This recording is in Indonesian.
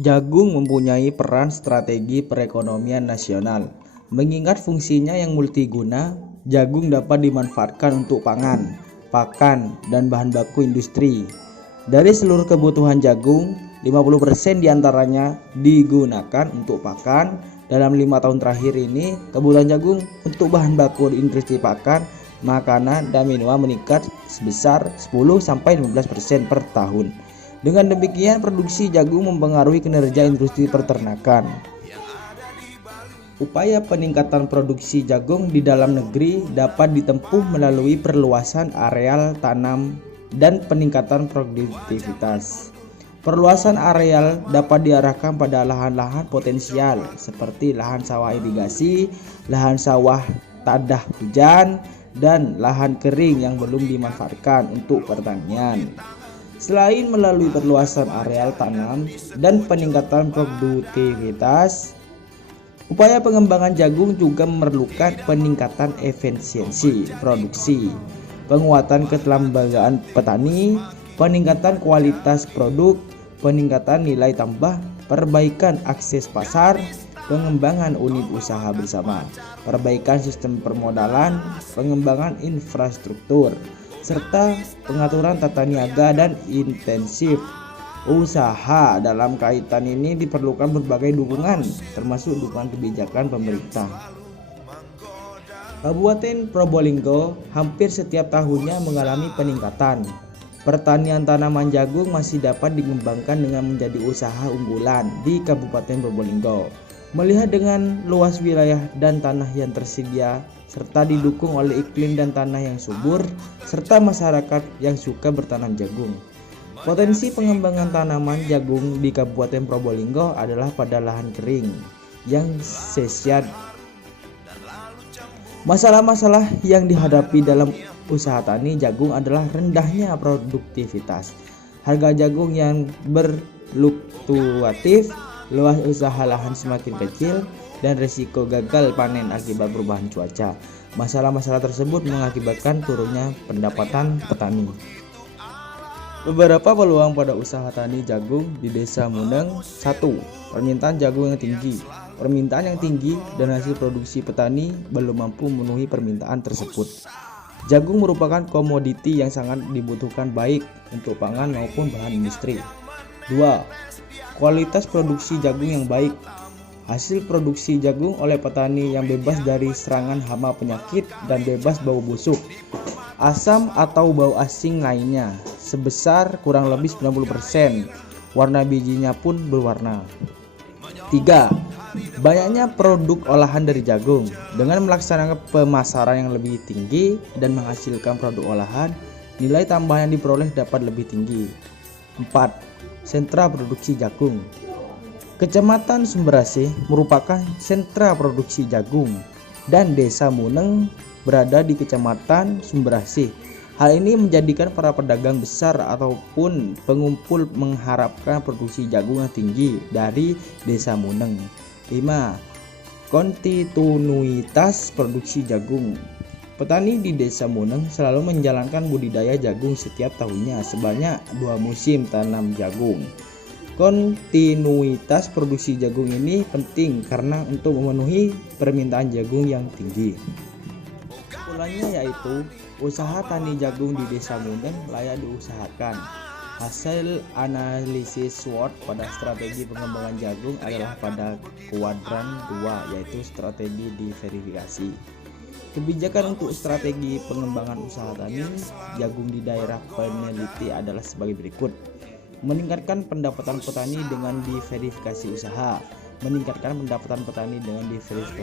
Jagung mempunyai peran strategi perekonomian nasional. Mengingat fungsinya yang multiguna, jagung dapat dimanfaatkan untuk pangan, pakan, dan bahan baku industri. Dari seluruh kebutuhan jagung, 50% diantaranya digunakan untuk pakan. Dalam 5 tahun terakhir ini, kebutuhan jagung untuk bahan baku di industri pakan, makanan, dan minuman meningkat sebesar 10-15% per tahun. Dengan demikian, produksi jagung mempengaruhi kinerja industri peternakan. Upaya peningkatan produksi jagung di dalam negeri dapat ditempuh melalui perluasan areal tanam dan peningkatan produktivitas. Perluasan areal dapat diarahkan pada lahan-lahan potensial seperti lahan sawah irigasi, lahan sawah tadah hujan, dan lahan kering yang belum dimanfaatkan untuk pertanian. Selain melalui perluasan areal tanam dan peningkatan produktivitas, upaya pengembangan jagung juga memerlukan peningkatan efisiensi produksi, penguatan keterampilan petani, peningkatan kualitas produk, peningkatan nilai tambah, perbaikan akses pasar, pengembangan unit usaha bersama, perbaikan sistem permodalan, pengembangan infrastruktur, serta pengaturan tata niaga dan intensif usaha. Dalam kaitan ini diperlukan berbagai dukungan, termasuk dukungan kebijakan pemerintah. Kabupaten Probolinggo hampir setiap tahunnya mengalami peningkatan. Pertanian tanaman jagung masih dapat dikembangkan dengan menjadi usaha unggulan di Kabupaten Probolinggo. Melihat dengan luas wilayah dan tanah yang tersedia, serta didukung oleh iklim dan tanah yang subur, serta masyarakat yang suka bertanam jagung, potensi pengembangan tanaman jagung di Kabupaten Probolinggo adalah pada lahan kering yang sesyat. Masalah-masalah yang dihadapi dalam usaha tani jagung adalah rendahnya produktivitas, harga jagung yang berfluktuatif, luas usaha lahan semakin kecil, dan risiko gagal panen akibat perubahan cuaca. Masalah-masalah tersebut mengakibatkan turunnya pendapatan petani. Beberapa peluang pada usaha tani jagung di Desa Muneng. 1. Permintaan jagung yang tinggi. Permintaan yang tinggi dan hasil produksi petani belum mampu memenuhi permintaan tersebut. Jagung merupakan komoditi yang sangat dibutuhkan baik untuk pangan maupun bahan industri. 2. Kualitas produksi jagung yang baik. Hasil produksi jagung oleh petani yang bebas dari serangan hama penyakit dan bebas bau busuk, asam atau bau asing lainnya sebesar kurang lebih 90%. Warna bijinya pun berwarna. 3. Banyaknya produk olahan dari jagung. Dengan melaksanakan pemasaran yang lebih tinggi dan menghasilkan produk olahan, nilai tambah yang diperoleh dapat lebih tinggi. 4. Sentra produksi jagung. Kecamatan Sumberasih merupakan sentra produksi jagung dan Desa Muneng berada di Kecamatan Sumberasih. Hal ini menjadikan para pedagang besar ataupun pengumpul mengharapkan produksi jagung yang tinggi dari Desa Muneng. 5. Kontinuitas produksi jagung. Petani di Desa Muneng selalu menjalankan budidaya jagung setiap tahunnya sebanyak 2 musim tanam jagung. Kontinuitas produksi jagung ini penting karena untuk memenuhi permintaan jagung yang tinggi. Kesimpulannya yaitu usaha tani jagung di Desa Muneng layak diusahakan. Hasil analisis SWOT pada strategi pengembangan jagung adalah pada kuadran 2, yaitu strategi diverifikasi. Kebijakan untuk strategi pengembangan usaha tani jagung di daerah peneliti adalah sebagai berikut. Meningkatkan pendapatan petani dengan diverifikasi usaha. Meningkatkan pendapatan petani dengan diverifikasi